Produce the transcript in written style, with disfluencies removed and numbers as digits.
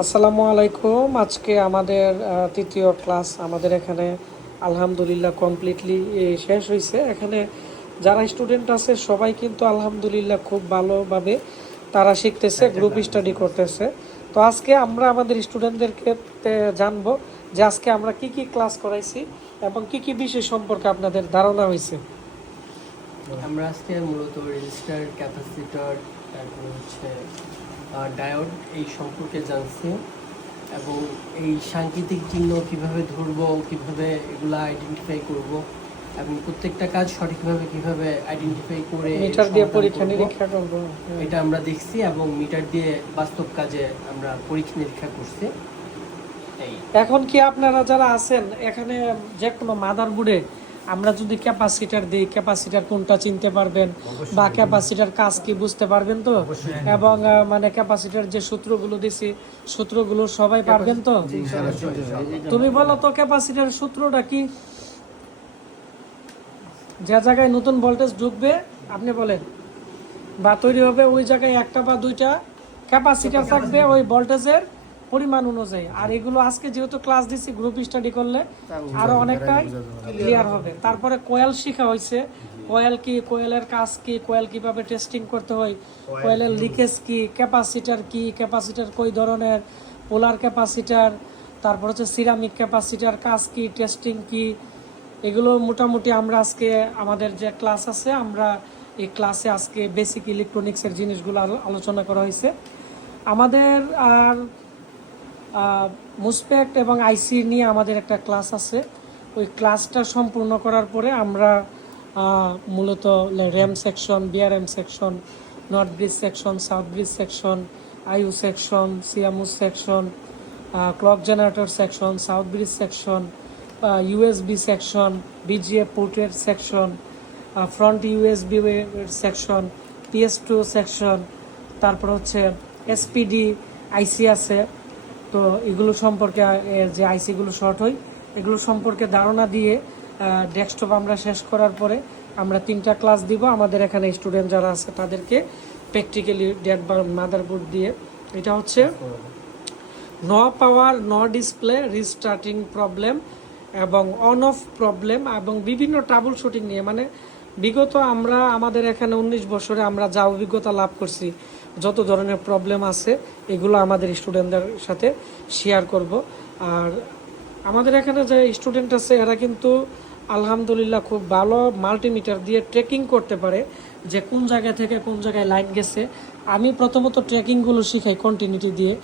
আসসালামু আলাইকুম। আজকে আমাদের তৃতীয় ক্লাস আমাদের এখানে আলহামদুলিল্লাহ কমপ্লিটলি শেষ হয়েছে। এখানে যারা স্টুডেন্ট আছে সবাই কিন্তু আলহামদুলিল্লাহ খুব ভালোভাবে তারা শিখতেছে, গ্রুপ স্টাডি করতেছে। তো আজকে আমরা আমাদের স্টুডেন্টদেরকে জানবো যে আজকে আমরা কি কি ক্লাস করাইছি এবং কি কি বিষয় সম্পর্কে আপনাদের ধারণা হয়েছে। আমরা আজকে মূলত রেজিস্টার, ক্যাপাসিটর, তারপর হচ্ছে ডায়োড এই সম্পর্কে জানছি এবং এই সাংকেতিক চিহ্ন কিভাবে ধরবো, কিভাবে এগুলা আইডেন্টিফাই করব এবং প্রত্যেকটা কাজ সঠিকভাবে কিভাবে আইডেন্টিফাই করে মিটার দিয়ে পরীক্ষা নিরীক্ষা করব, এটা আমরা দেখছি এবং মিটার দিয়ে বাস্তব কাজে আমরা পরীক্ষা নিরীক্ষা করছি। এখন কি আপনারা যারা আছেন এখানে যে কোনো মাদারবোর্ডে আমরা যদি ক্যাপাসিটার দিই, ক্যাপাসিটার কোনটা চিনতে পারবেন বা ক্যাপাসিটার কাজ কি বুঝতে পারবেন তো? এবং মানে ক্যাপাসিটার যে সূত্রগুলো দিছি সূত্রগুলো সবাই পারবেন তো? তুমি বলো তো ক্যাপাসিটার সূত্রটা কি? যে জায়গায় নতুন ভোল্টেজ ঢুকবে আপনি বলেন বা তৈরি হবে ওই জায়গায় একটা বা দুইটা ক্যাপাসিটার থাকবে ওই ভোল্টেজের পরিমাণ অনুযায়ী। আর এগুলো আজকে যেহেতু ক্লাস দিচ্ছি গ্রুপ স্টাডি করলে আরো অনেকটাই ক্লিয়ার হবে। তারপরে কোয়েল শেখা হয়েছে, কোয়েল কি, কোয়েলের কাজ কি, কোয়েল কিভাবে টেস্টিং করতে হয়, কোয়েলের লিকেজ কি, ক্যাপাসিটার কি, ক্যাপাসিটার কই ধরনের, পোলার ক্যাপাসিটার, তারপর হচ্ছে সিরামিক ক্যাপাসিটার কাজ কি, টেস্টিং কি, এগুলো মোটামুটি আমরা আজকে আমাদের যে ক্লাস আছে আমরা এই ক্লাসে আজকে বেসিক ইলেকট্রনিক্সের জিনিসগুলো আলোচনা করা হয়েছে। আমাদের আর মুসপেক্ট এবং আইসি নিয়ে আমাদের একটা ক্লাস আছে। ওই ক্লাসটা সম্পূর্ণ করার পরে আমরা মূলত RAM section, BRM section, north bridge section, south bridge section, IO section, CMOS section, clock generator section, south bridge section, USB section, VGA পোর্টের section, front USB section, PS2 section, তারপর হচ্ছে এসপিডি আইসি আছে। তো এগুলো সম্পর্কে যে আইসিগুলো শর্ট হয় এগুলো সম্পর্কে ধারণা দিয়ে ডেস্কটপ আমরা শেষ করার পরে আমরা 3টা ক্লাস দিব আমাদের এখানে স্টুডেন্ট যারা আছে তাদেরকে প্র্যাকটিক্যালি ডেট বা মাদারবোর্ড দিয়ে। এটা হচ্ছে no power, no display, restarting problem এবং অন অফ প্রবলেম এবং বিভিন্ন ট্রাবল শুটিং নিয়ে। মানে বিগত আমরা আমাদের এখানে 19 বছরে আমরা যা অভিজ্ঞতা লাভ করছি, যত ধরনের প্রবলেম আছে এগুলো আমাদের স্টুডেন্টদের সাথে শেয়ার করব। আর আমাদের এখানে যে স্টুডেন্ট আছে এরা কিন্তু আলহামদুলিল্লাহ খুব ভালো মাল্টিমিটার দিয়ে ট্রেকিং করতে পারে যে কোন জায়গা থেকে কোন জায়গায় লাইন গেছে। আমি প্রথমত ট্রেকিংগুলো শিখাই কন্টিনিউটি দিয়ে।